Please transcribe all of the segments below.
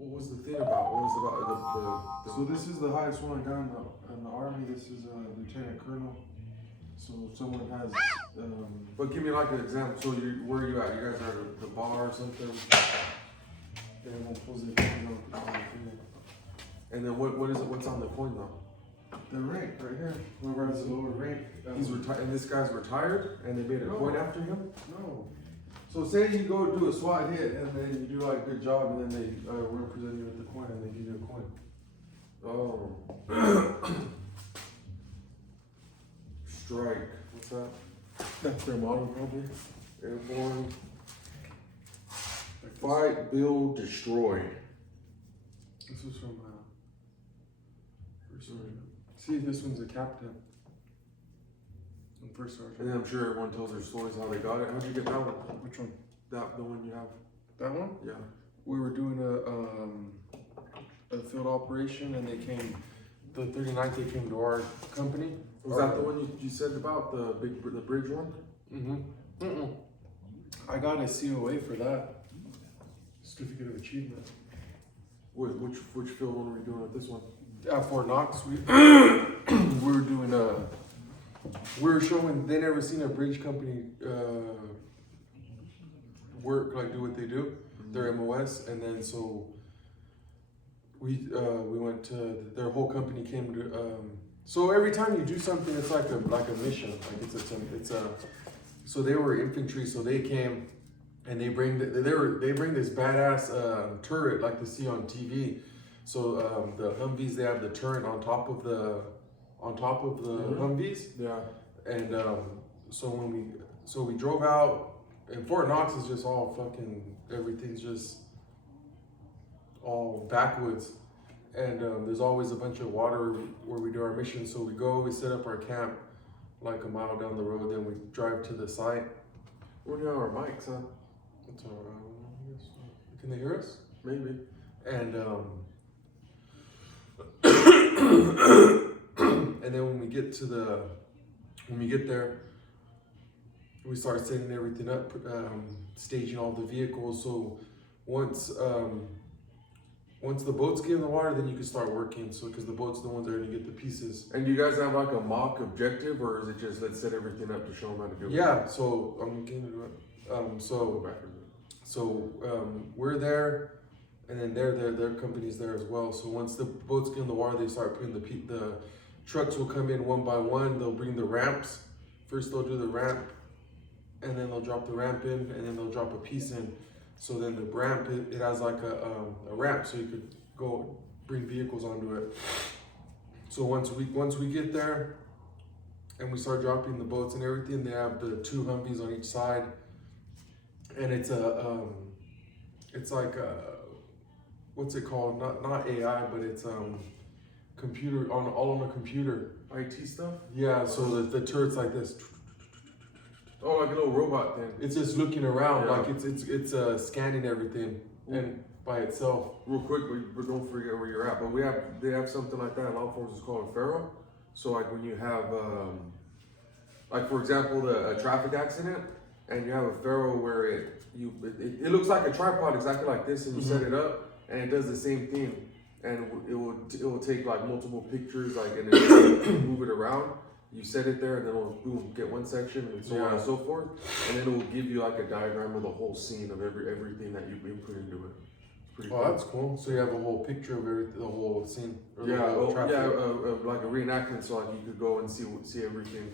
What was the thing about? What was about the So this is the highest one I got in the army. This is a lieutenant colonel. So if someone has, But give me like an example. So where are you at? You guys are at the bar or something? And then what is it? What's on the coin though? the rank right here. Whoever has the lower rank. He's retired, and this guy's retired, and they made a coin after him. No. So say you go do a SWAT hit, and then you do like a good job, and then they represent you with the coin, and they give you a coin. Oh. Strike. What's that? That's their motto, probably. Airborne. Fight, build, destroy. This was from First Sergeant. See, this one's a captain. And First Sergeant. And then I'm sure everyone tells their stories how they got it. How'd you get that one? Which one? The one you have. That one? Yeah. We were doing a field operation, and they came. The 39th, they came to our company. Was that the one you said about the bridge one? Mm-hmm. I got a COA for that. Certificate of Achievement. Which field one were we doing with this one? At Fort Knox, we were doing we were showing. They never seen a bridge company work, like do what they do. Their MOS, and then so we went to their whole company came to. So every time you do something, it's like a mission. Like it's a. So they were infantry, so they came, and they bring this badass turret like they see on TV. So the Humvees, they have the turret on top of the Humvees. Yeah. And so we drove out, and Fort Knox is just all fucking, everything's just all backwoods. And there's always a bunch of water where we do our mission. So we set up our camp like a mile down the road, then we drive to the site. We're doing our mics, huh? It's all right. Can they hear us? Maybe. And and then when we get there, we start setting everything up, staging all the vehicles. So once the boats get in the water, then you can start working. So because the boats are the ones that are gonna get the pieces. And do you guys have like a mock objective, or is it just let's set everything up to show them how to do it? Yeah. So I'm getting into it. We're there, and then their company's there as well. So once the boats get in the water, they start putting the trucks will come in one by one. They'll bring the ramps. First they'll do the ramp, and then they'll drop the ramp in, and then they'll drop a piece in. So then the ramp, it has like a ramp, so you could go bring vehicles onto it. So once we get there, and we start dropping the boats and everything, they have the 2 Humvees on each side, and it's like what's it called? Not AI, but it's computer all on a computer. IT stuff? Yeah. So the turret's like this. Oh, like a little robot thing. It's just looking around, Yeah. like it's scanning everything and by itself. Real quick, we don't forget where you're at, but they have something like that in law enforcement called a Pharaoh. So like when you have like for example a traffic accident, and you have a Pharaoh where it looks like a tripod exactly like this, and you set it up, and it does the same thing, and it will take like multiple pictures, like, and then move it around. You set it there, and then it'll boom, get one section, and so on and so forth, and then it will give you like a diagram of the whole scene of everything that you've input into it. It's pretty cool. That's cool. So you have a whole picture of the whole scene. Or the Yeah, whole traffic. like a reenactment, so like you could go and see everything,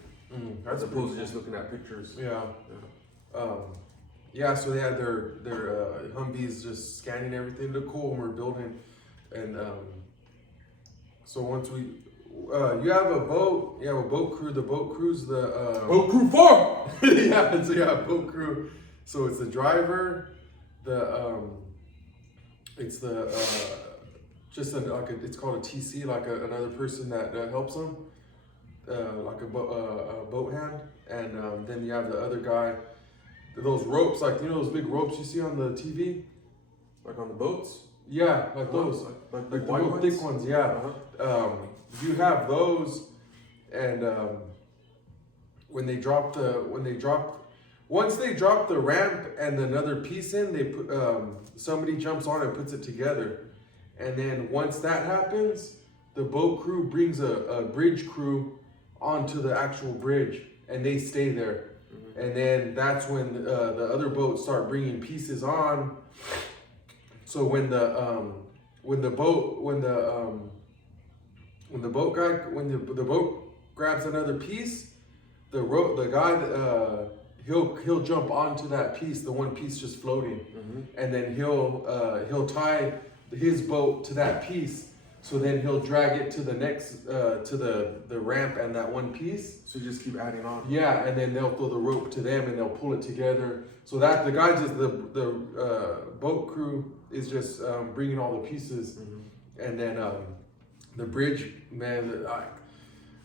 That's as opposed to just looking at pictures. Yeah. Yeah. So they had their Humvees just scanning everything. Looked cool when we're building, and so once you have a boat. You have a boat crew. The boat crew's the Boat crew 4. yeah. So yeah, boat crew. So it's the driver, it's the it's called a TC, like another person that helps them, like a boat hand, and then you have the other guy. Those ropes, like those big ropes you see on the TV, Like on the boats. yeah, like those, like the white real ones? thick ones, yeah. You have those, and once they drop the ramp and another piece in, they put somebody jumps on and puts it together. And then once that happens, the boat crew brings a bridge crew onto the actual bridge, and they stay there. And then that's when the other boats start bringing pieces on. So when the boat grabs another piece, the guy he'll jump onto that piece, the one piece just floating, and then he'll tie his boat to that piece. So then he'll drag it to the next to the ramp and that one piece. So you just keep adding on. Yeah, and then they'll throw the rope to them and they'll pull it together. So that the guy just the boat crew is just bringing all the pieces, and then the bridge man.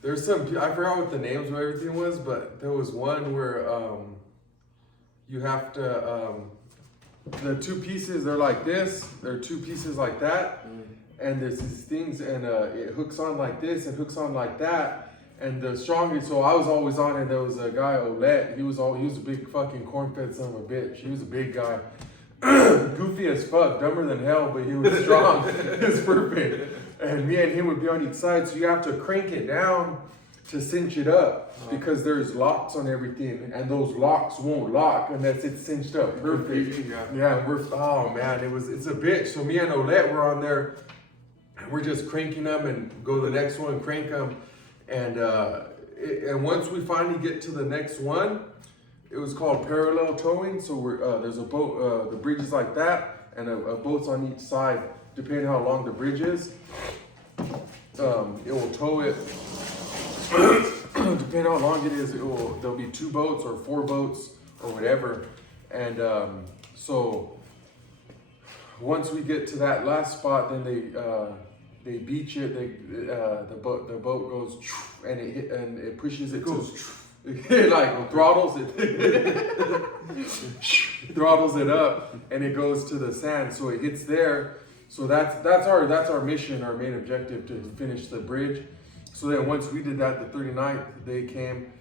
There's some, I forgot what the names of everything was, but there was one where you have to the two pieces, they're like this, there are two pieces like that. And there's these things, and it hooks on like this and hooks on like that. And the strongest, so I was always on, and there was a guy, Olet. He was a big fucking corn-fed son of a bitch. He was a big guy, goofy as fuck, dumber than hell, but he was strong. He was perfect. And me and him would be on each side, so you have to crank it down to cinch it up, because there's locks on everything, and those locks won't lock unless it's cinched up perfect. Yeah, oh man, it's a bitch. So me and Olet were on there. We're just cranking them and go to the next one, crank them. And once we finally get to the next one, it was called parallel towing. So there's a boat, the bridge is like that, and a boat's on each side, depending how long the bridge is. It will tow it. Depending how long it is, there'll be 2 boats or 4 boats or whatever. And so once we get to that last spot, then they beach it. The boat goes and it pushes it. It like throttles it, throttles it up, and it goes to the sand. So it hits there. So that's our mission, our main objective, to finish the bridge. So then once we did that, the 39th, they came,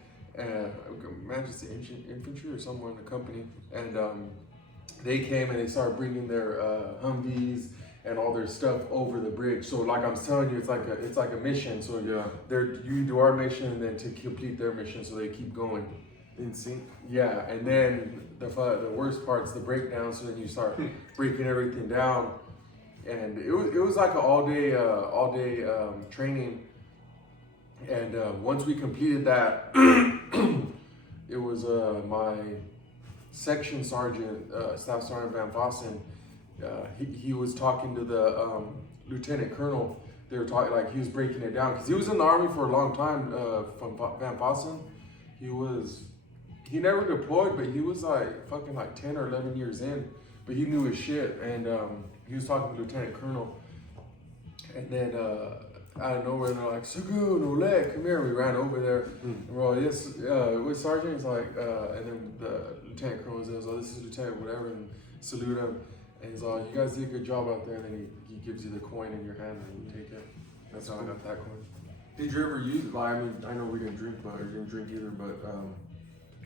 Manchester Infantry or someone in the company, and they came and they started bringing their Humvees and all their stuff over the bridge. So like I'm telling you, it's like a mission. So you do our mission, and then to complete their mission, so they keep going. In sync. Yeah, and then the worst part's the breakdown. So then you start breaking everything down, and it was like an all day training. And once we completed that, it was my section sergeant, Staff Sergeant Van Vossen. He was talking to the lieutenant colonel. They were talking, like, he was breaking it down, because he was in the army for a long time. From Van Vossen, he never deployed, but he was like fucking like 10 or 11 years in, but he knew his shit. And he was talking to Lieutenant Colonel, and then out of nowhere, they're like, Sugun, Oleg, come here. We ran over there. And we're all, yes, with Sergeant, he's like, and then the Lieutenant Colonel says, oh, this is Lieutenant, whatever, and salute him. And he's all, you guys did a good job out there. And then he gives you the coin in your hand, and you take it. That's how I got that coin. Did you ever use it? Like, I mean, I know we didn't drink, but I didn't drink either, but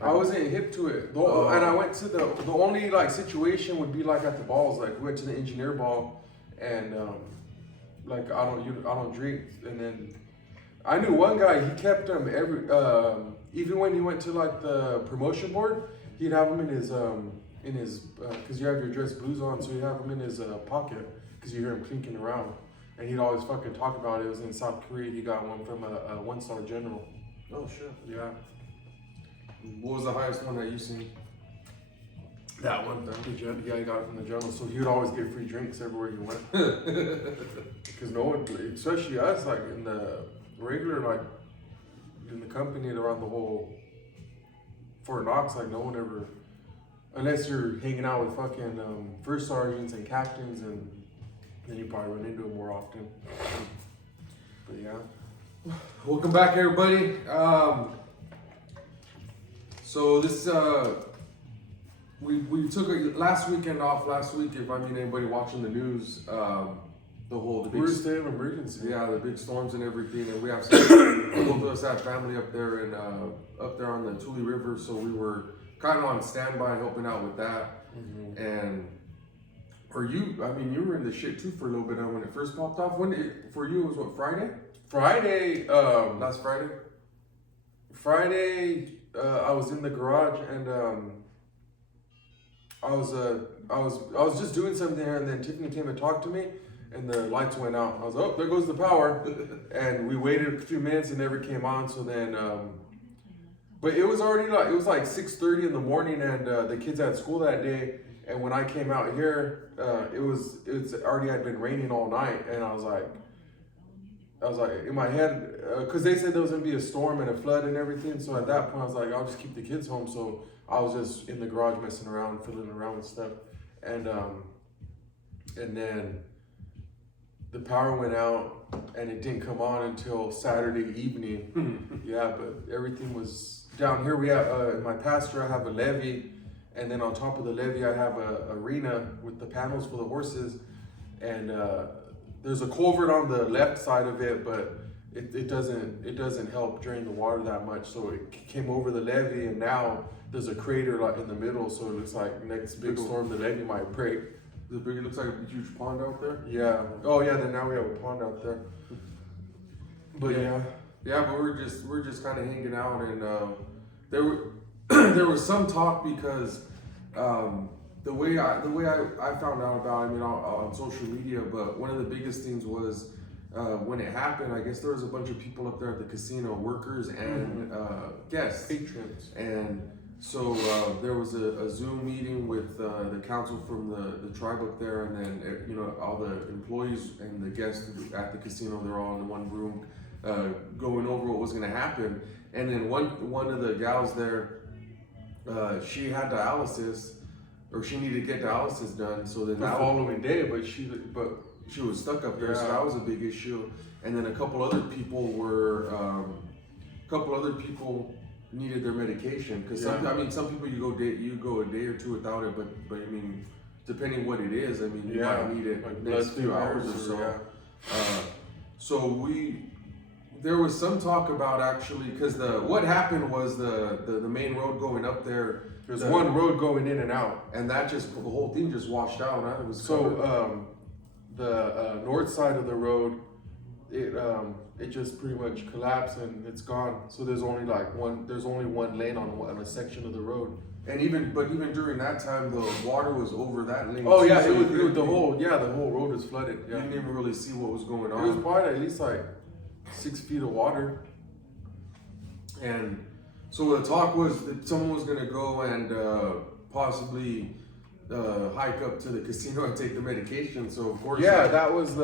I wasn't hip to it. And I went to the only like situation would be like at the balls. Like we went to the engineer ball, and like I don't drink. And then I knew one guy. He kept them even when he went to like the promotion board, he'd have them in his because you have your dress blues on, so he'd have them in his pocket, because you hear him clinking around. And he'd always fucking talk about it. It was in South Korea. He got one from a 1-star general. Oh shit. Yeah. What was the highest one that you seen? That one, yeah, he got it from the general. So he would always get free drinks everywhere he went. Because no one, especially us, like in the regular, like in the company around the whole Fort Knox, like no one ever, unless you're hanging out with fucking first sergeants and captains, and then you probably run into them more often. But yeah. Welcome back, everybody. So this we took last weekend off. Last week, if anybody watching the news, the big state of emergency. Yeah, the big storms and everything, and we have both of us have family up there and up there on the Tule River, so we were kind of on standby helping out with that. And Or you, I mean, you were in the shit too for a little bit when it first popped off. For you, it was what, Friday? Friday, Last Friday? Friday, I was in the garage and I was just doing something there, and then Tiffany came and talked to me, and the lights went out. I was, oh, there goes the power, and we waited a few minutes, and never came on. So then, but it was already like 6:30 in the morning, and the kids had school that day. And when I came out here, it's already had been raining all night, and I was like in my head, because they said there was gonna be a storm and a flood and everything. So at that point, I was like, I'll just keep the kids home. So I was just in the garage messing around, fiddling around with stuff, and then the power went out, and it didn't come on until Saturday evening. Yeah, but everything was down here. We have in my pasture, I have a levee, and then on top of the levee, I have a arena with the panels for the horses, and there's a culvert on the left side of it, but it doesn't help drain the water that much. So it came over the levee, and now there's a crater like in the middle. So it looks like next big storm, the levee might break. It looks like a huge pond out there. Yeah. Oh yeah. Then now we have a pond out there. But yeah. But we're just kind of hanging out, and there was some talk because the way I found out about it, I mean, on social media, but one of the biggest things was when it happened, I guess there was a bunch of people up there at the casino, workers and guests, Patrons. and so there was a Zoom meeting with the council from the tribe up there, and then all the employees and the guests at the casino, they're all in one room going over what was going to happen. And then one of the gals there, she had dialysis, or she needed to get dialysis done. So then The following day, but she was stuck up there, so Yeah. that was a big issue. And then a couple other people needed their medication, because some people you go a day or two without it, but I mean, depending what it is, I mean, you might need it like next blood few hours or so. So there was some talk about actually, because what happened was the main road going up there. There's one road going in and out, and that the whole thing just washed out. Huh? It was so the north side of the road, it just pretty much collapsed and it's gone. So there's only one lane on a section of the road. And even during that time, the water was over that lane. Oh too, yeah, so the whole road was flooded. You Yeah, didn't even really see what was going on. it was probably at least like 6 feet of water. And so the talk was that someone was going to go and possibly hike up to the casino and take the medication. So of course, Yeah, that was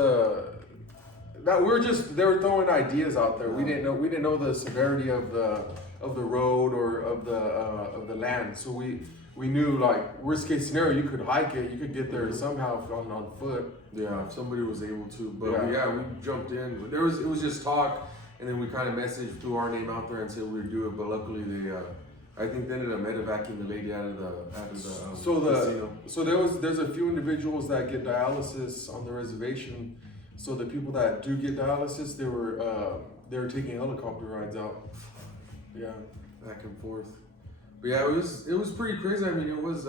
they were throwing ideas out there. We didn't know the severity of the road or of the land. So we knew, like, worst case scenario, you could hike it, you could get there somehow on foot. Yeah, if somebody was able to. But Yeah. we jumped in. It was just talk, and then we kind of messaged, threw our name out there and said we'd do it. But luckily I think they ended up medevacing the lady out of the casino. So there's a few individuals that get dialysis on the reservation. So the people that do get dialysis, they were taking helicopter rides out. Yeah. Back and forth. But yeah, it was pretty crazy. I mean, it was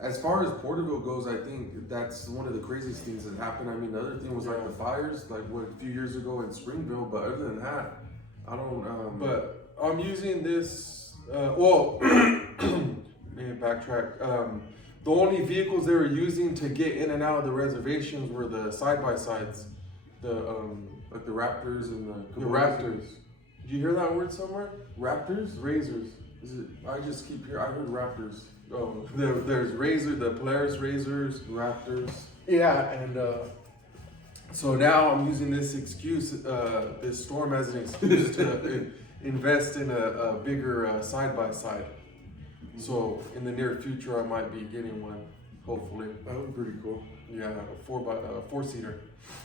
as far as Porterville goes, I think that's one of the craziest things that happened. I mean, the other thing was like the fires, like a few years ago in Springville. But other than that, I don't. But I'm using this. Let me backtrack. The only vehicles they were using to get in and out of the reservations were the side-by-sides, like the Raptors and the Raptors. Did you hear that word somewhere? Raptors? Razors. Is it? I just keep hearing. I heard Raptors. Oh, there's Razor, the Polaris Razors. Raptors. Yeah, and so now I'm using this storm as an excuse to invest in a bigger side-by-side. So in the near future, I might be getting one, hopefully. That would be pretty cool. Yeah, a four-seater.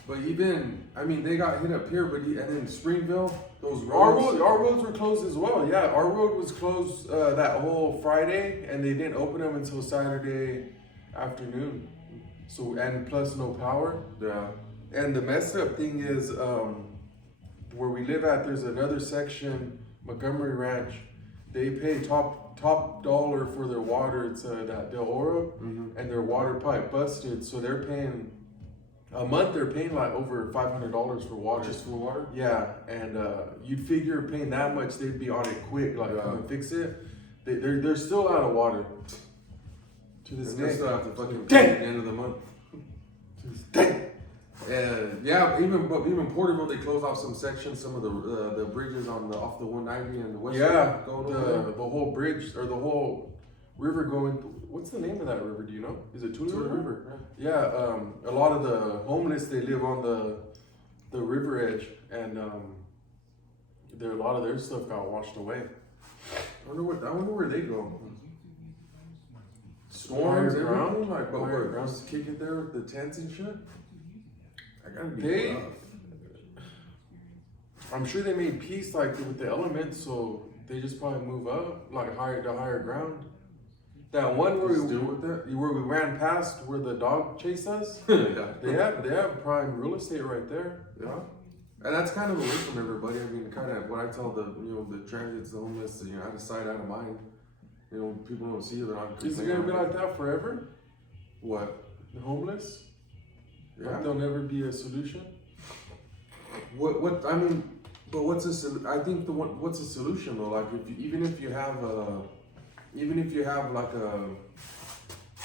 But even, I mean, they got hit up here, and then Springville, those Our roads. roads were closed as well. Yeah, our road was closed that whole Friday, and they didn't open them until Saturday afternoon. So, and plus no power. Yeah. And the messed up thing is, where we live at, there's another section, Montgomery Ranch. They pay top top dollar for their water. It's that Del Oro, and their water pipe busted, so they're paying a month. They're paying like over $500 for water. Just for water? Yeah, and you'd figure paying that much, they'd be on it quick, like come and fix it. They're still out of water to this And they day. still have to fucking pay at the end of the month. To this day. And yeah, even Porterville, they closed off some sections, some of the bridges off the 190 and the west Yeah, side going over there. the whole bridge or the whole river going. What's the name of that river? Do you know? Is it Tula Tula River? River, Yeah. A lot of the homeless, they live on the river edge, and a lot of their stuff got washed away. I wonder where they go. Storms, Storms, ground, everything, like, but higher what, ground. just kick it there with the tents and shit? I gotta be They- rough. I'm sure they made peace like with the elements, so they just probably move up like higher ground. That one where Just we deal with that? where we ran past where the dog chased us. Yeah. They have prime real estate right there. Yeah. And that's kind of away from everybody. I mean, kind of what I tell the transits, the homeless, out of sight, out of mind. People don't see you, they're not. Is it gonna be like that forever? What? The homeless? Yeah. Like there'll never be a solution. What? I mean, but what's I think what's the solution though? Like, even if you have like a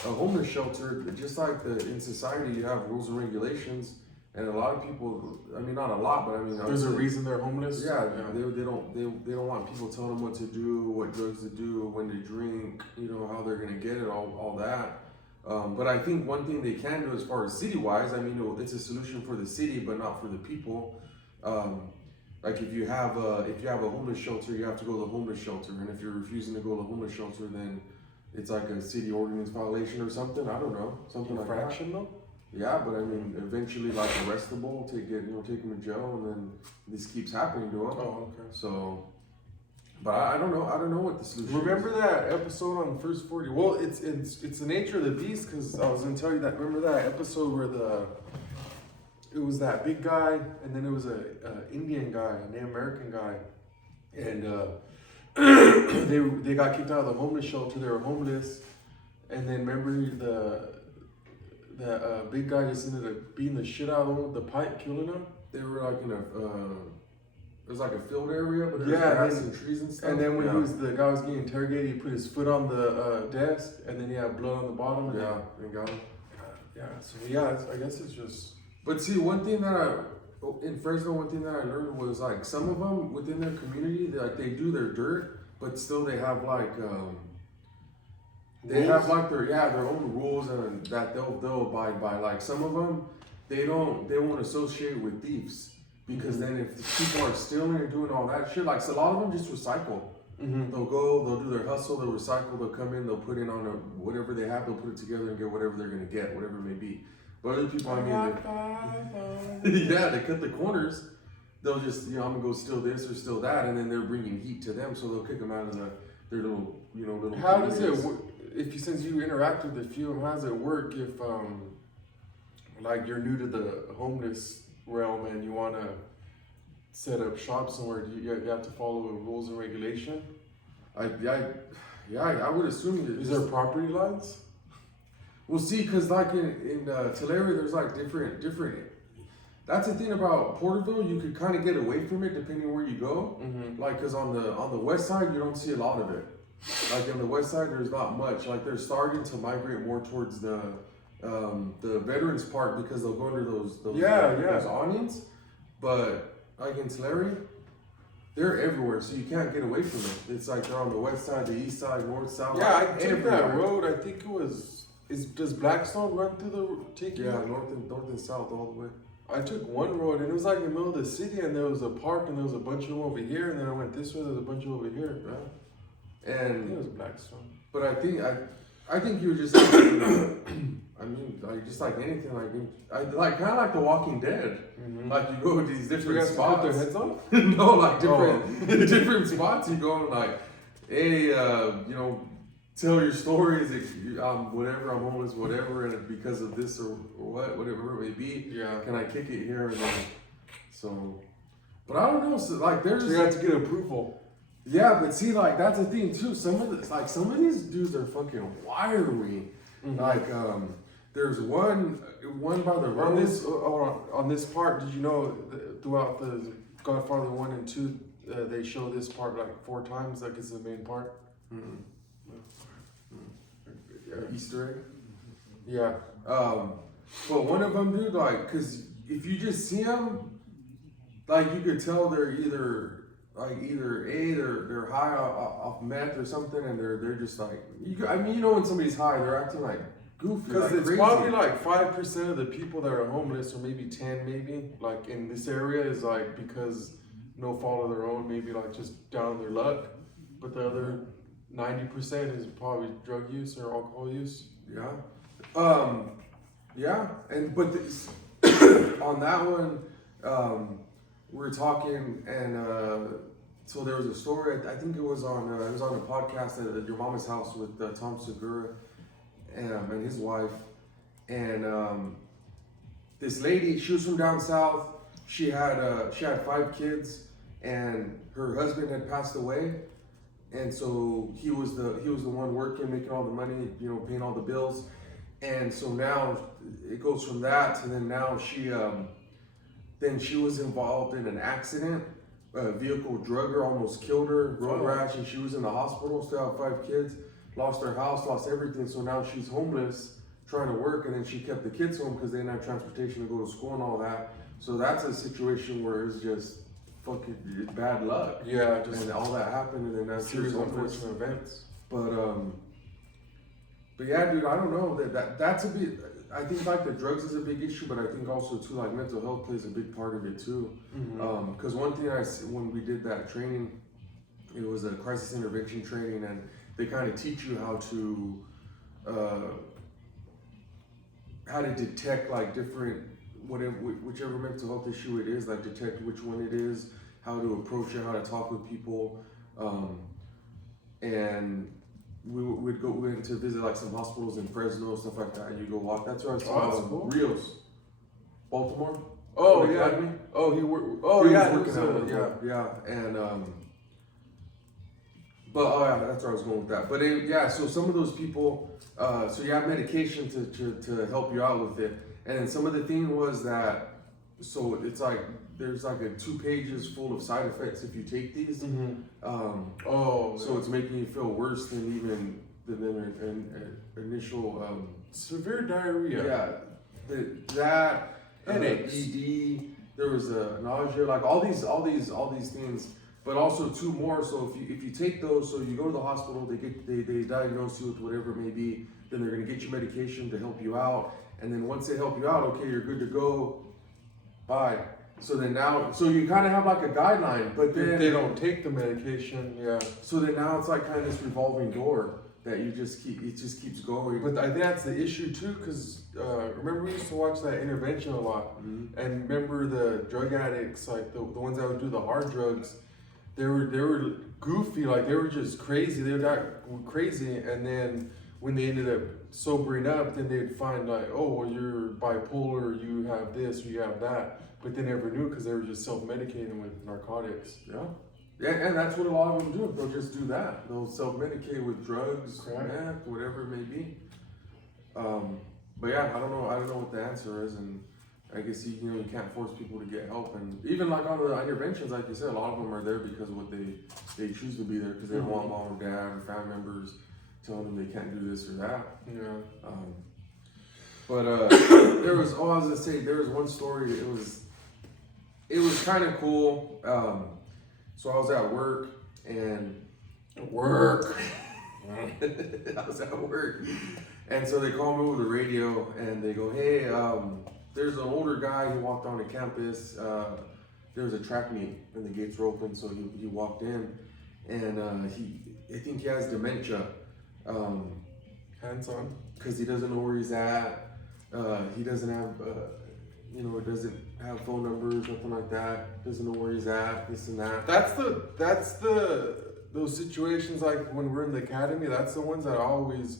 homeless shelter, just like in society, you have rules and regulations, and a lot of people. I mean, not a lot, but I mean, There's a reason they're homeless. Yeah, they don't want people telling them what to do, what drugs to do, when to drink, how they're gonna get it, all that. But I think one thing they can do as far as city-wise, I mean, it's a solution for the city, but not for the people. Like if you have a homeless shelter, you have to go to the homeless shelter, and if you're refusing to go to the homeless shelter, then it's like a city ordinance violation or something. I don't know, something like that. Infraction though. Yeah, but I mean, eventually, like arrestable, take them to jail, and then this keeps happening to them. Oh, okay. So, but I don't know. I don't know what the solution. Remember is. that episode on First 40? Well, it's the nature of the beast, because I was gonna tell you that. Remember that episode where it was that big guy, and then it was a Indian guy, a Native American guy, and they got kicked out of the homeless shelter. They were homeless, and then remember the big guy just ended up beating the shit out of them with the pipe, killing them. They were like in it was like a field area, but there's Yeah, grass and and trees and stuff. And then when the guy was getting interrogated, he put his foot on the desk, and then he had blood on the bottom. And and got him. So yeah, I guess it's just. But see, one thing that in Fresno, one thing that I learned was like some of them within their community, they do their dirt, but still they have like they have like their own rules and that they'll abide by. Like some of them, they won't associate with thieves because then if the people are stealing and doing all that shit, like so a lot of them just recycle. Mm-hmm. They'll do their hustle, they'll recycle, they'll come in, they'll put in on whatever they have, they'll put it together and get whatever they're gonna get, whatever it may be. But other people, I mean, yeah, they cut the corners. They'll just, I'm gonna go steal this or steal that, and then they're bringing heat to them, so they'll kick them out of their little, little. How does it work? Since you interact with a few of them, how does it work if like you're new to the homeless realm and you want to set up shop somewhere? Do you have to follow rules and regulation? I would assume Is there property lines? Well, see, because like in Tulare, there's like different. That's the thing about Porterville. You could kind of get away from it depending where you go. Mm-hmm. Like, cause on the west side, you don't see a lot of it. Like on the west side, there's not much. Like they're starting to migrate more towards the Veterans Park because they'll go under those awnings. But like in Tulare, they're everywhere, so you can't get away from it. It's like they're on the west side, the east side, north, south. Yeah, like I took that road. I think it was. Does Blackstone run through the north and south all the way. I took one road and it was like in the middle of the city, and there was a park and there was a bunch of them over here, and then I went this way. There's a bunch of over here. Yeah. I think it was Blackstone. But I think you were just. I mean, like just like anything, like kind of like The Walking Dead. Mm-hmm. Like you go to these different you guys spots. cut their heads off? No, like different spots. You go and like, hey, tell your stories. Whatever, I'm homeless, whatever, and because of this or whatever it may be. Yeah. Can I kick it here and then? So, but I don't know. So like, there's. So you have to get approval. Yeah, but see, like that's the thing too. Some of these dudes are fucking wiry. Like there's one by the On road. this part, did you know throughout the Godfather 1 and 2, they show this part like 4 times, like it's the main part? Easter egg. Yeah. But one of them, dude, like, cause if you just see them, like you could tell they're either they're high off meth or something, and they're just like I mean, you know, when somebody's high, they're acting like goofy. Because like it's crazy. probably like 5% of the people that are homeless, or maybe 10, maybe like in this area, is like because no fault of their own, maybe like just down on their luck. But the other 90% is probably drug use or alcohol use. Yeah. Yeah. And but on that one, we were talking, and so there was a story. I think it was on a podcast at Your Mama's House with Tom Segura and his wife, and this lady. She was from down south. She had 5 kids, and her husband had passed away, and so he was the one working, making all the money, you know, paying all the bills, and so now it goes from that to then now she was involved in an accident. A vehicle drug her, almost killed her, road rash, and she was in the hospital. Still have 5 kids, lost her house, lost everything. So now she's homeless, trying to work, and then she kept the kids home because they didn't have transportation to go to school and all that. So that's a situation where it's just fucking bad luck. Yeah, just And all that happened, and then that's series of unfortunate events. But yeah, dude, I don't know that's a bit. I think like the drugs is a big issue, but I think also too like mental health plays a big part of it too. Because one thing when we did that training, it was a crisis intervention training, and they kind of teach you how to detect like different whichever mental health issue it is, like detect which one it is, how to approach it, how to talk with people, and we would go in to visit like some hospitals in Fresno, stuff like that. You go walk. That's where I was talking cool. Rios, Baltimore. Oh The yeah. academy. Oh, he worked. Oh He yeah. was working out with yeah. them. Yeah, and but oh yeah, that's where I was going with that. But yeah, so some of those people, so you have medication to help you out with it, and then some of the thing was that, so it's like there's like 2 pages full of side effects if you take these. So it's making you feel worse than even an initial severe diarrhea. Yeah, that headaches, ED. There was a nausea, like all these things, but also 2 more. So if you take those, so you go to the hospital, they diagnose you with whatever it may be. Then they're gonna get you medication to help you out, and then once they help you out, okay, you're good to go. Bye. So then so you kind of have like a guideline, but then if they don't take the medication, yeah. So then now it's like kind of this revolving door that it just keeps going. But I think that's the issue too, because remember we used to watch that Intervention a lot, and remember the drug addicts, like the ones that would do the hard drugs, they were goofy, like they were just crazy. They got crazy, and then when they ended up sobering up, then they'd find like, oh, well, you're bipolar, you have this, or you have that. But they never knew because they were just self-medicating with narcotics. Yeah, and that's what a lot of them do. They'll just do that. They'll self-medicate with drugs, meth, whatever it may be. But yeah, I don't know what the answer is, and I guess you can't force people to get help. And even like on the interventions, like you said, a lot of them are there because of what they choose to be there because they don't want mom or dad or family members telling them they can't do this or that. Yeah. But there was one story. It was kind of cool. So I was at work and I was at work, and so they called me over the radio and they go, "Hey, there's an older guy who walked onto campus. There was a track meet and the gates were open, so he walked in, and I think he has dementia. Hands on, because he doesn't know where he's at. He doesn't have, doesn't have phone numbers, nothing like that. Doesn't know where he's at, this and that. That's those situations like when we're in the academy. That's the ones that I always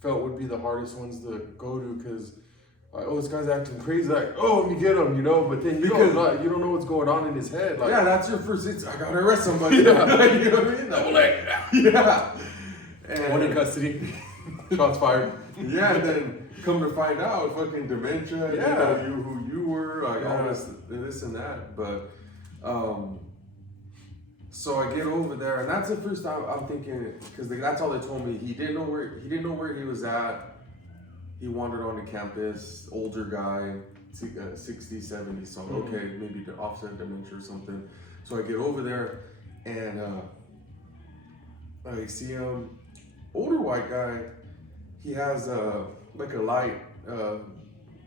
felt would be the hardest ones to go to, because like, oh, this guy's acting crazy. Like, oh, let me get him, you know. But then you don't know what's going on in his head. Like, yeah, that's your first. I gotta arrest somebody. Yeah. You know what I mean? Yeah. And, one in custody. Shots fired. Yeah, and then come to find out, fucking dementia. Yeah. You know who you were, like Yeah. all this and that. But so I get over there, and that's the first time I'm thinking, because that's all they told me. He didn't know where he was at. He wandered onto campus, older guy, 60, 70. So okay, maybe the offset dementia or something. So I get over there, and I see him, older white guy. He has like a light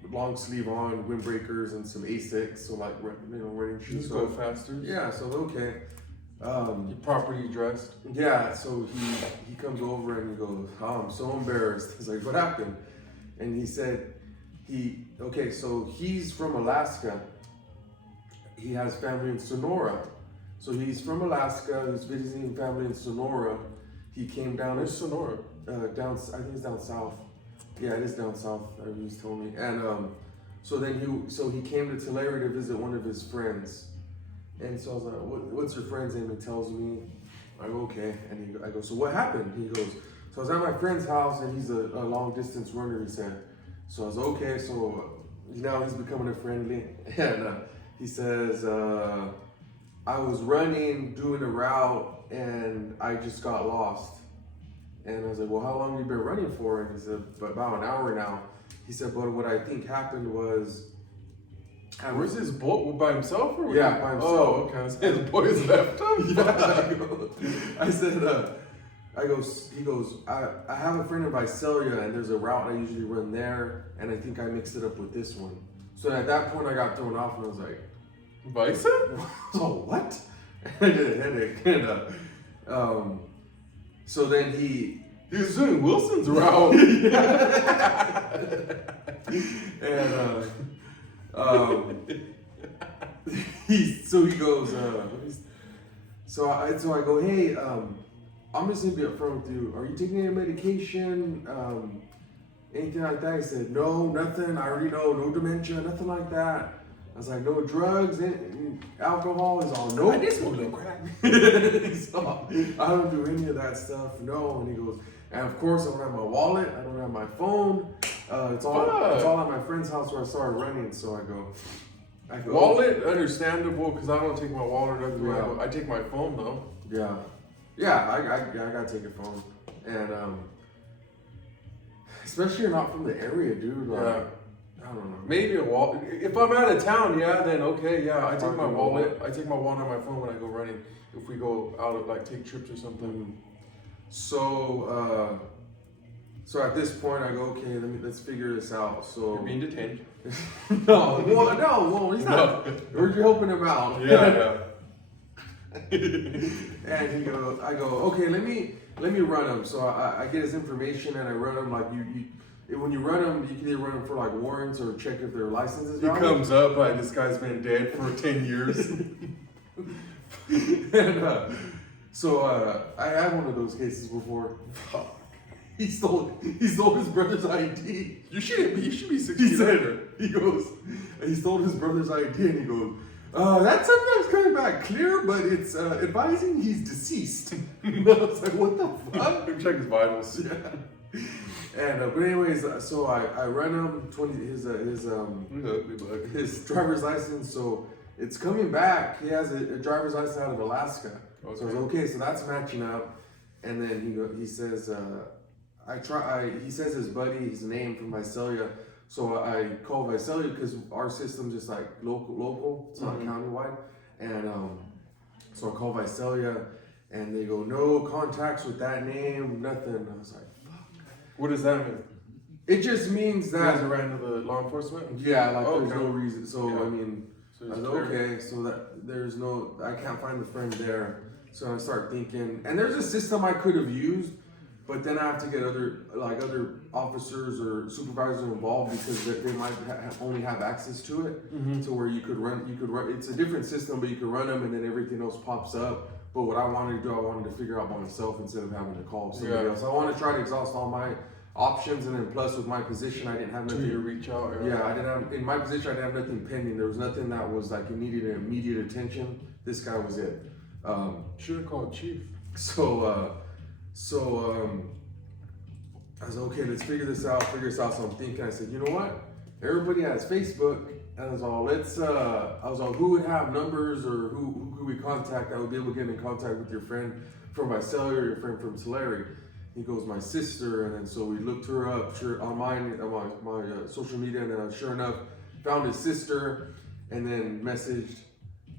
long sleeve on, windbreakers, and some Asics, so like running shoes. Just go faster. Yeah, so okay. You're properly dressed. Yeah, so he comes over and he goes, "Oh, I'm so embarrassed." He's like, "What happened?" And he said, so he's from Alaska. He has family in Sonora. So he's from Alaska. He's visiting family in Sonora. He came down. Where's Sonora? Down, I think it's down south. Yeah, it is down south. He was telling me. And so he came to Tulare to visit one of his friends. And so I was like, "What's your friend's name?" He tells me. I go, "Okay." And I go, "So what happened?" He goes, "So I was at my friend's house, and he's a long distance runner." He said. So I was okay. So now he's becoming a friendly, and he says, "I was running, doing a route, and I just got lost." And I was like, "Well, how long have you been running for?" And he said, "About an hour now." He said, "But what I think happened was." Where's his boy? By himself? Or Yeah, by himself. Oh, okay. His boys left him? Yeah. I said, he goes, I have a friend in Visalia, and there's a route I usually run there, and I think I mixed it up with this one. So at that point, I got thrown off, and I was like, Bison? "Oh, what?" I did a headache. And so then he was doing Wilson's route. and he goes, so I go, "Hey, I'm just gonna be upfront with you. Are you taking any medication? Anything like that?" He said, "No, nothing. I already know, no dementia, nothing like that." I was like, "No drugs, alcohol?" He's all, "Nope." I did smoke a little crack. He's all, "I don't do any of that stuff, no." And he goes, "And of course, I don't have my wallet. I don't have my phone. It's all at my friend's house where I started running." So I go, wallet, understandable, because I don't take my wallet or nothing. Yeah. I take my phone though. Yeah, I gotta take a phone, and especially you're not from the area, dude. Like, Yeah. I don't know. Maybe a wallet. If I'm out of town, yeah, then okay, yeah. I take my Parking wallet. I take my wallet on my phone when I go running. If we go out of take trips or something. So at this point I go, "Okay, let's figure this out." So You're being detained. no, he's not. We're helping him out. Yeah. And I go, "Okay, let me run him." So I get his information and I run him. Like when you run them, you can either run them for like warrants or check if their license is He valid. comes up like, this guy's been dead for 10 years. And so I had one of those cases before. He stole his brother's ID. You should be 60 He said, under. he stole his brother's ID, and he goes, "That's sometimes coming back clear, but it's advising he's deceased." And I was like, "What the fuck?" Check his vitals. Yeah. And but anyways, so I run him his driver's license. So it's coming back. He has a driver's license out of Alaska. Okay. So I was okay. So that's matching up. And then he says, he says his buddy, his name from Visalia. So I call Visalia because our system's just like local. It's not countywide. And so I call Visalia, and they go, "No contacts with that name, nothing." And I was like, What does that mean? it just means You guys that, ran to the law enforcement? yeah, like Okay. there's no reason. So Yeah. I mean, So I it's was clear. okay. So that there's no, I can't find the friend there. So I start thinking, and there's a system I could have used, but then I have to get other officers or supervisors involved because they might only have access to it, to where you could run. It's a different system, but you could run them, and then everything else pops up. But what I wanted to do, I wanted to figure out by myself instead of having to call somebody Yeah. else. I want to try to exhaust all options, and then plus with my position, I didn't have To nothing. you reach out. Yeah, I didn't have in my position. I didn't have nothing pending. There was nothing that was like needed immediate attention. This guy was it. Should have called Chief. So I was like, okay, let's figure this out. So I'm thinking, I said, you know what? Everybody has Facebook. And I was all, I was all, who would have numbers or who could we contact that would be able to get in contact with your friend from Visalia or your friend from Tulare? He goes, my sister. And then so we looked her up on my social media. And then sure enough, found his sister and then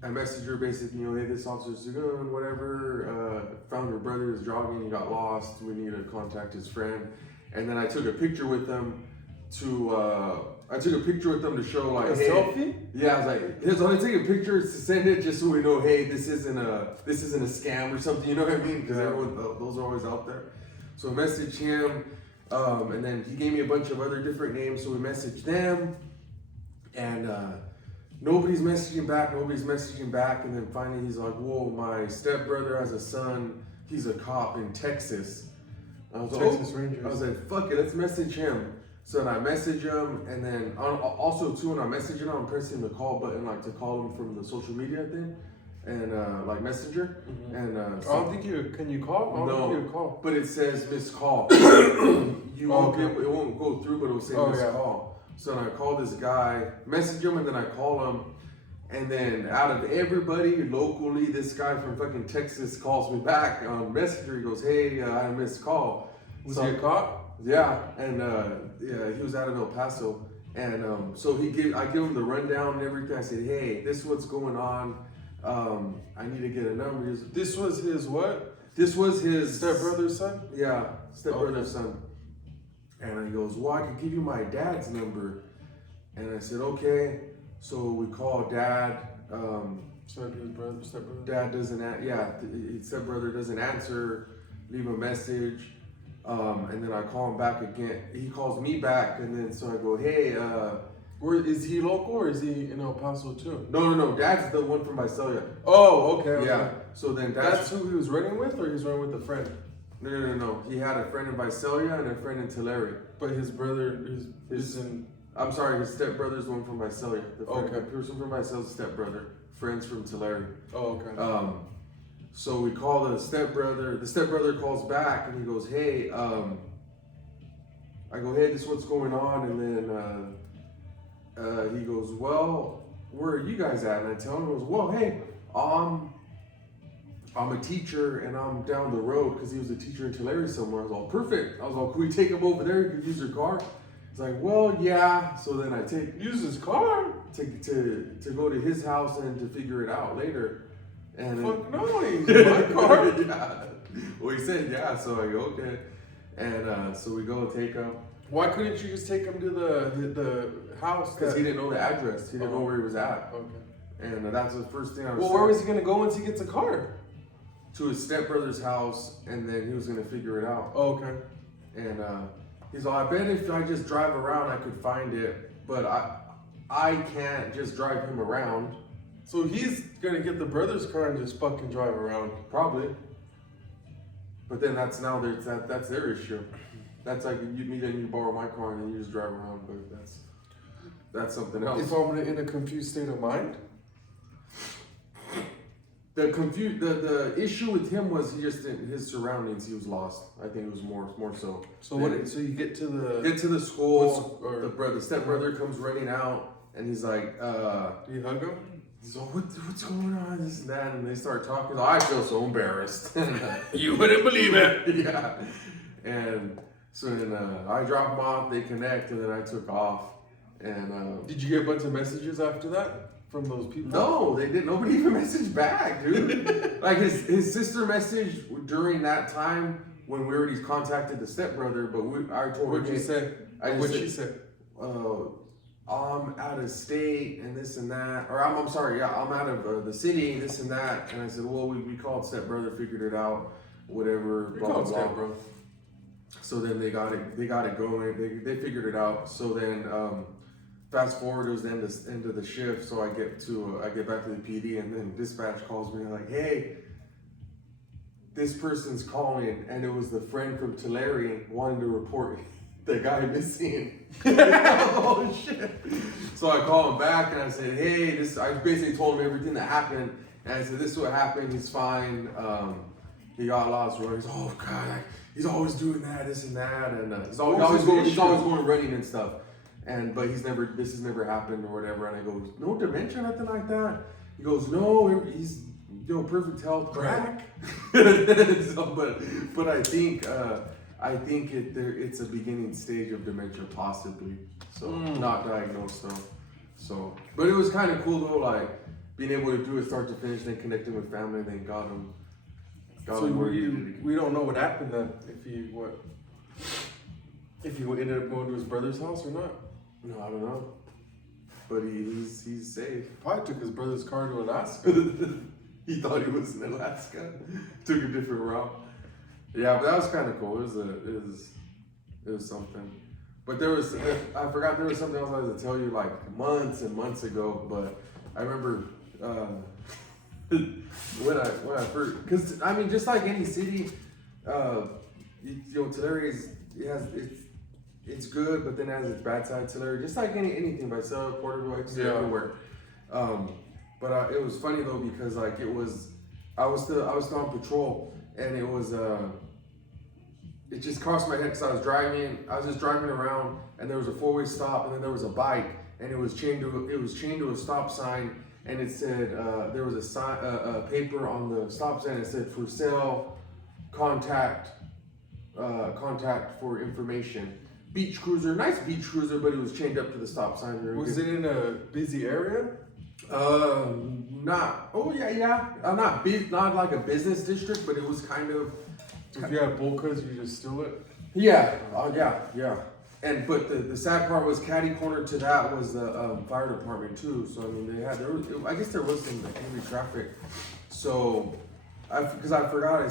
I messaged her basically, hey, this officer's doing whatever. Found her brother is jogging, he got lost. We need to contact his friend. And then I took a picture with them to show like, hey, selfie? Yeah, I was like, here's only take a picture to send it just so we know, hey, this isn't a scam or something. You know what I mean? Because everyone, those are always out there. So I messaged him, and then he gave me a bunch of other different names. So we messaged them, and nobody's messaging back. And then finally he's like, whoa, my stepbrother has a son. He's a cop in Texas. I was Texas Rangers. I was like, fuck it, let's message him. So then I message him, and then also too, when I message him, I'm pressing the call button like to call him from the social media thing, and like Messenger. Mm-hmm. And I don't think can you call? I don't think you call. but it says missed call. You won't Okay. it won't go through, but it will say missed call. So then I call this guy, message him, and then I call him. And then out of everybody locally, this guy from fucking Texas calls me back on Messenger. He goes, hey, I missed call. Was he a cop? Yeah, and yeah, he was out of El Paso. And so I give him the rundown and everything. I said, hey, this is what's going on. I need to get a number. This was his what? This was his Stepbrother's son? Yeah, stepbrother's son. And he goes, well, I could give you my dad's number. And I said, okay. So we call dad. Stepbrother. Dad doesn't, stepbrother doesn't answer, leave a message. And then I call him back again. He calls me back, and then so I go, hey, Where is he local or is he in El Paso too? no, Dad's the one from Visalia. Oh, okay. Yeah. So then That's who he was running with, or he was running with a friend? No. He had a friend in Visalia and a friend in Tulare. But his brother is in. I'm sorry, his stepbrother's the one from Visalia. The Okay. person from Visalia's stepbrother. Friends from Tulare. Oh, okay. So we call the stepbrother. The stepbrother calls back and he goes, hey, I go, hey, this is what's going on. And then he goes, well, where are you guys at? And I tell him, he goes, well, hey, I'm a teacher and I'm down the road, because he was a teacher in Tulare somewhere. I was all, perfect. I was all, can we take him over there? You could use your car. He's like, well, yeah. So then I Use his car? to go to his house and to figure it out later. And Fuck no, he's my car. Yeah. Well, he said yeah, so I go, okay. And so we go take him. Why couldn't you just take him to the house? Because he didn't know the address. He didn't know where he was at. Okay. And that's the first thing I was Well, where was he gonna go once he gets a car? to his stepbrother's house, and then he was gonna figure it out. Oh, okay. And he's all, I bet if I just drive around, I could find it, but I can't just drive him around. So he's gonna get the brother's car and just fucking drive around. Probably. But then that's their issue. That's like you borrow my car and then you just drive around, but that's something else. If I'm in a confused state of mind. The issue with him was he just in his surroundings, he was lost. I think it was more so. So so you get to the school, or the stepbrother comes running out and he's like, do you hug him? he's all, what's going on, this and that, and they start talking. I feel so embarrassed. You wouldn't believe it. Yeah. And so then I drop him off, they connect, and then I took off. And Did you get a bunch of messages after that from those people? no, they didn't. Nobody even messaged back, dude. Like his sister messaged during that time when we already contacted the stepbrother, but I told her. What'd you say? What'd she say? I'm out of state and this and that, or I'm sorry, yeah, I'm out of the city, this and that. And I said, well, we called stepbrother, figured it out, whatever, blah blah blah. Bro. So then they got it going. They figured it out. So then fast forward, it was the end of the shift. So I get back to the PD, and then dispatch calls me like, hey, this person's calling, and it was the friend from Tulare wanting to report the guy missing. Oh shit. So I call him back and I said, hey, I basically told him everything that happened. And I said, this is what happened, he's fine. He got lost, or he's, oh God, he's always doing that, this and that. And he's always going running and stuff. But this has never happened or whatever. And I go, no dementia, nothing like that. He goes, no, he's, perfect health. Crack. So, but I think it's a beginning stage of dementia, possibly. So not diagnosed though. So, but it was kind of cool though, like being able to do it start to finish, then connecting with family, then got him. So we don't know what happened then. If he ended up going to his brother's house or not. No, I don't know. But he's safe. Probably took his brother's car to Alaska. He thought he was in Alaska. Took a different route. Yeah, but that was kind of cool. It was something. But I forgot there was something else I was to tell you like months and months ago. But I remember when I first, because I mean, just like any city, Tulare it's good, but then it has its bad side. Tulare, just like anything, by Porterville, everywhere. But it was funny though because like I was still on patrol, and it just crossed my head because I was just driving around, and there was a four-way stop, and then there was a bike, and it was chained to a stop sign, and it said there was a paper on the stop sign. It said for sale, contact for information. Beach cruiser, nice beach cruiser, but it was chained up to the stop sign. Was it in a busy area? Not like a business district, but it was kind of. If you have bull cuts, you just steal it. Yeah, yeah. But the sad part was catty corner to that was the fire department too. So I mean, I guess there was some heavy traffic. So because I forgot, I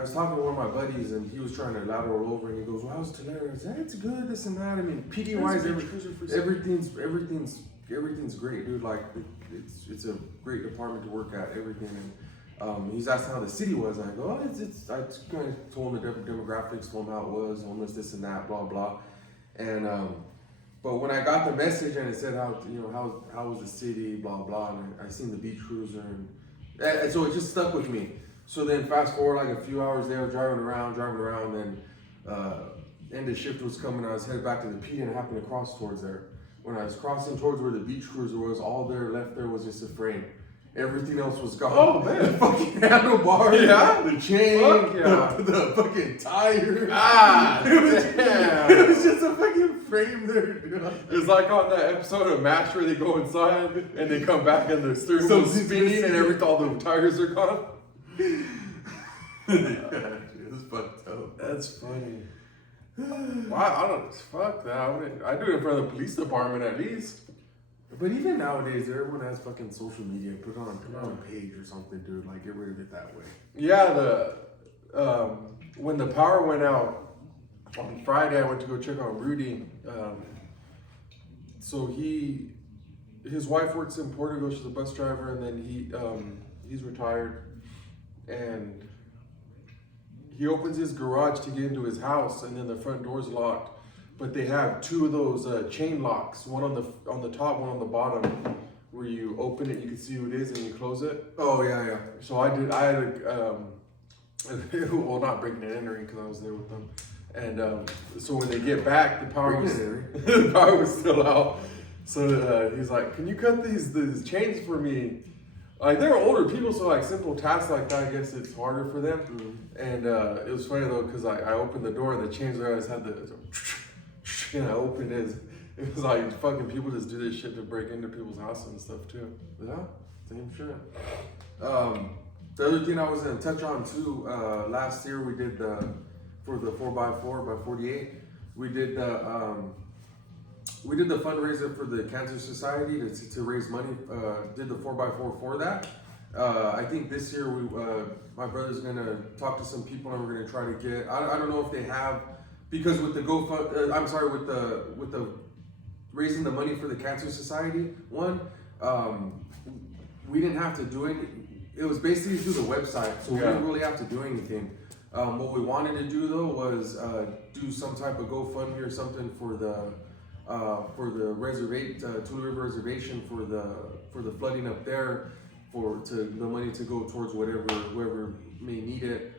was talking to one of my buddies and he was trying to lateral over and he goes, well, how's Tulare? I said, it's good, this and that. I mean, PD wise, everything's great, dude. Like it's a great department to work at, everything. And he's asking how the city was, and I go, I kind of told him the demographics, told him how it was, homeless, this and that, blah blah. And but when I got the message and it said how was the city, blah blah, and I seen the beach cruiser, and so it just stuck with me. So then fast forward like a few hours there, driving around, then end of shift was coming. I was headed back to the P, and I happened to cross towards there. When I was crossing towards where the beach cruiser was, all there left there was just a frame. Everything else was gone. Oh man! The fucking handlebars, the chain, the fucking tire. It was just a fucking frame there, dude. It's like on that episode of MASH where they go inside and they come back and the steering wheel's spinning and all the tires are gone. It's fucked up. That's funny. Wow, fuck that. I do it in front of the police department at least. But even nowadays, everyone has fucking social media. Put it on a page or something, dude. Like, get rid of it that way. Yeah, when the power went out on Friday, I went to go check on Rudy. So his wife works in Porterville. She's a bus driver, and then he's retired, and he opens his garage to get into his house, and then the front door's locked. But they have two of those chain locks, one on the top, one on the bottom, where you open it, you can see who it is, and you close it. Oh yeah. So I had well, not breaking and entering because I was there with them. And so when they get back, the power was still out. So he's like, "Can you cut these chains for me?" Like, they're older people, so like simple tasks like that, I guess it's harder for them. Mm-hmm. And it was funny though, because I opened the door and the chains there, I just had and I opened it. It was like fucking people just do this shit to break into people's houses and stuff too. Yeah, same shit. The other thing I was gonna touch on too, last year we did for the 4x4 by 48, we did the fundraiser for the Cancer Society to raise money. Did the 4x4 for that. I think this year my brother's gonna talk to some people and we're gonna try to get. I don't know if they have, because with the with the raising the money for the Cancer Society one, we didn't have to do it. It was basically through the website, so we didn't really have to do anything. What we wanted to do though was do some type of GoFundMe or something for the Tule River reservation for the flooding up there, the money to go towards whoever may need it,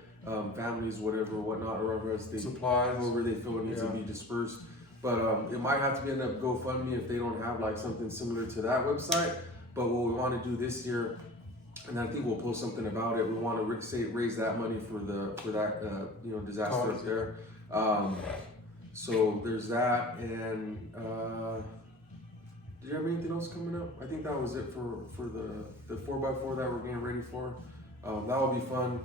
families, whatnot, or whoever else Supplies. however they feel it needs to be dispersed. But it might have to be end up GoFundMe if they don't have like something similar to that website. But what we want to do this year, and I think we'll post something about it. We want to raise that money for that disaster up there. So there's that, and do you have anything else coming up? I think that was it for the 4x4 that we're getting ready for. That will be fun.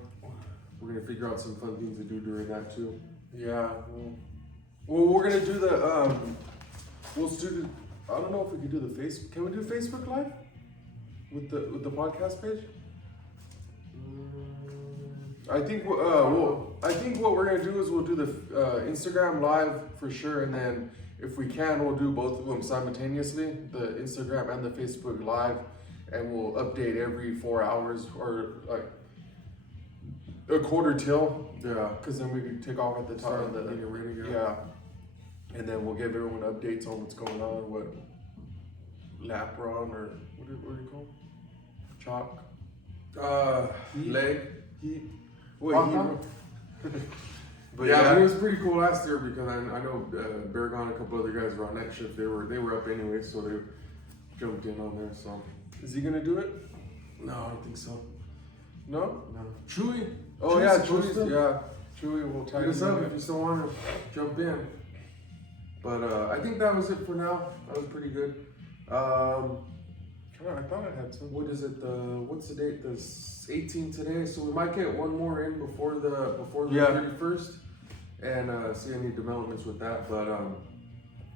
We're gonna figure out some fun things to do during that too. Yeah. Well, we're gonna do the we'll do the, I don't know if we can do the Can we do Facebook Live with the podcast page? I think I think what we're gonna do is we'll do the Instagram Live for sure, and then if we can, we'll do both of them simultaneously, the Instagram and the Facebook Live, and we'll update every 4 hours or like a quarter till. Yeah. Because then we can take off at the top of the getting ready. yeah. And then we'll give everyone updates on what's going on, what lap run or what do you call it? Chalk. Leg. Heat. Papa? But yeah, but it was pretty cool last year because I know Bergon and a couple other guys were on that shift. They were up anyway, so they jumped in on there. So is he gonna do it? no, I don't think so. No? No. Chewy. Oh Chewy's yeah, supposed Chewy. to. Yeah, Chewy will tag Hit us up in. if you still want to jump in. But I think that was it for now. That was pretty good. I thought I had some. What is it? What's the date? The 18th today. So we might get one more in before the Yeah. 31st, and see any developments with that. But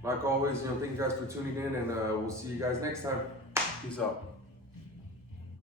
like always, thank you guys for tuning in, and we'll see you guys next time. Peace out.